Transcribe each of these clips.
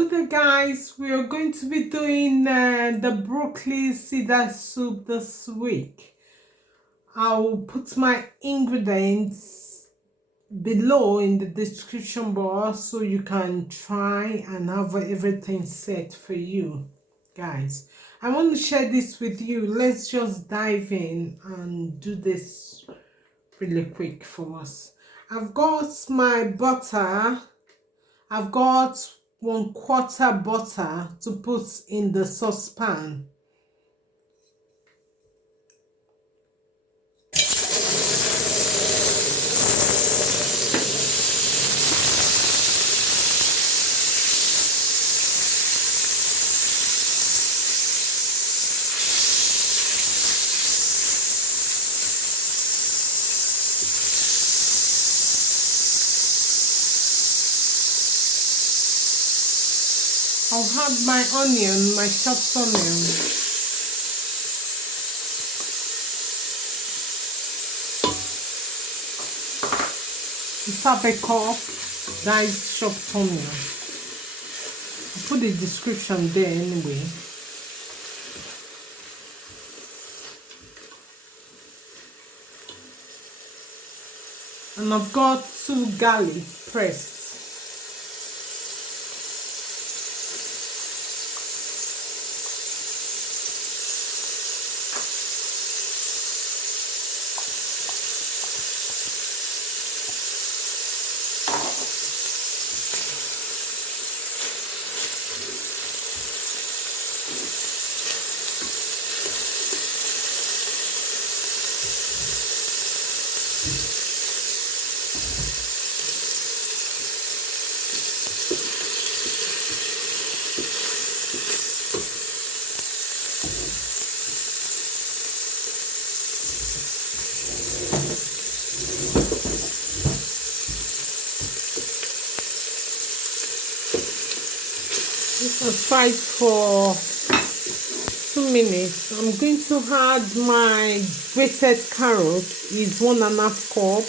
Good day, guys. We are going to be doing the broccoli cedar soup this week. I'll put my ingredients below in the description box so you can try and have everything set for you, guys. I want to share this with you. Let's just dive in and do this really quick for us. I've got my butter. I've got 1/4 butter to put in the saucepan. I'll have my onion, my chopped onion. It's half a cup diced chopped onion. I'll put the description there anyway. And I've got 2 garlic pressed. This was fried for 2 minutes. I'm going to add my grated carrot. Is 1.5 cup.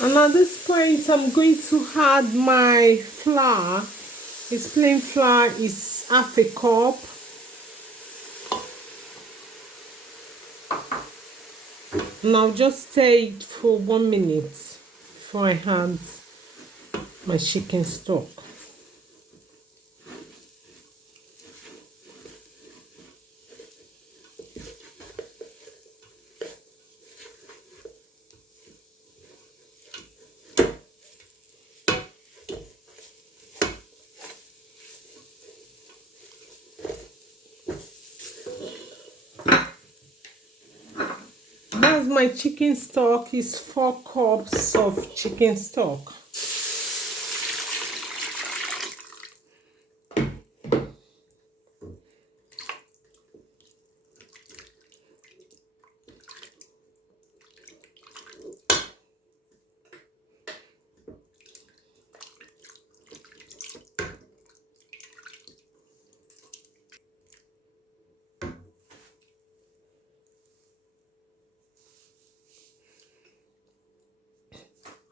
And at this point, I'm going to add my flour. It's plain flour, is half a cup. And I'll just stir it for 1 minute before I add my chicken stock. That's my chicken stock. Is 4 cups of chicken stock.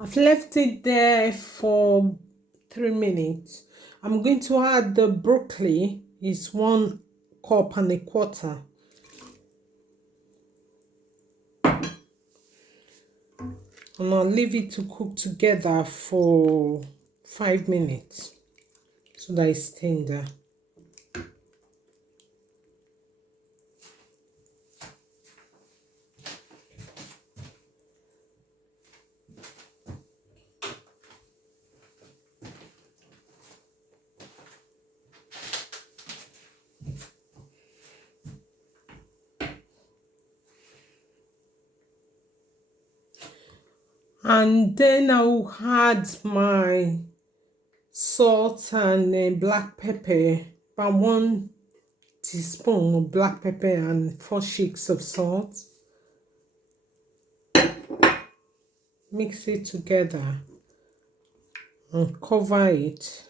I've left it there for 3 minutes. I'm going to add the broccoli. Is 1.25 cups. And I'll leave it to cook together for 5 minutes so that it's tender. And then I will add my salt and black pepper, about 1 teaspoon of black pepper and 4 shakes of salt. Mix it together and cover it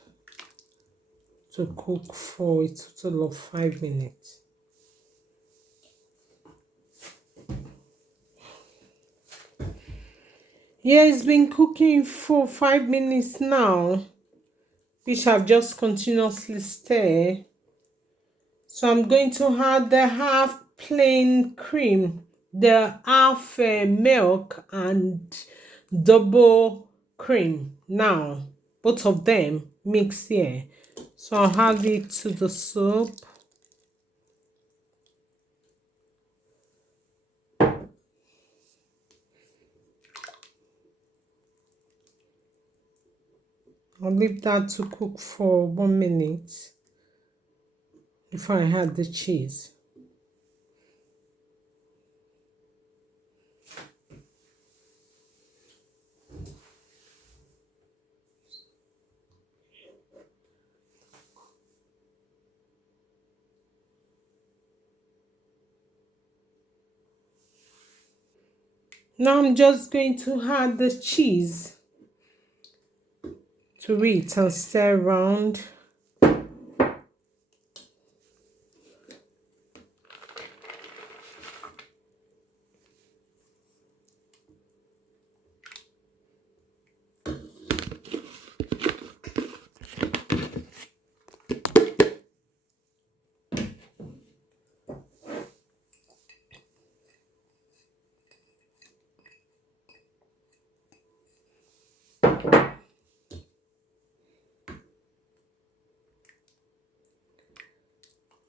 to cook for a total of 5 minutes. Yeah, it's been cooking for 5 minutes now, which I've just continuously stirred. So I'm going to add the half plain cream, the half milk and double cream now. Both of them mixed here. So I'll add it to the soup. I'll leave that to cook for 1 minute before I add the cheese. Now I'm just going to add the cheese to it and stir around.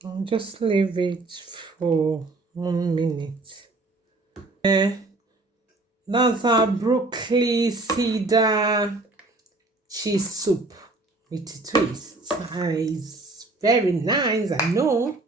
I'll just leave it for 1 minute. That's our broccoli cedar cheese soup with a twist. It's very nice, I know.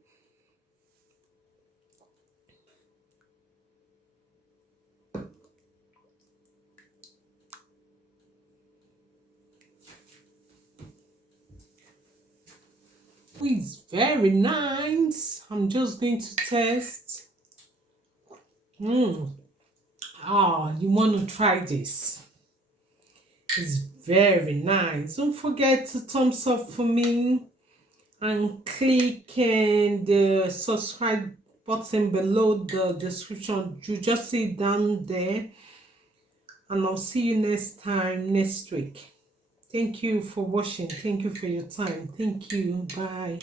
It's very nice. I'm just going to test. You want to try this? It's very nice. Don't forget to thumbs up for me and click the subscribe button below the description. You just see it down there, and I'll see you next time next week. Thank you for watching. Thank you for your time. Thank you. Bye.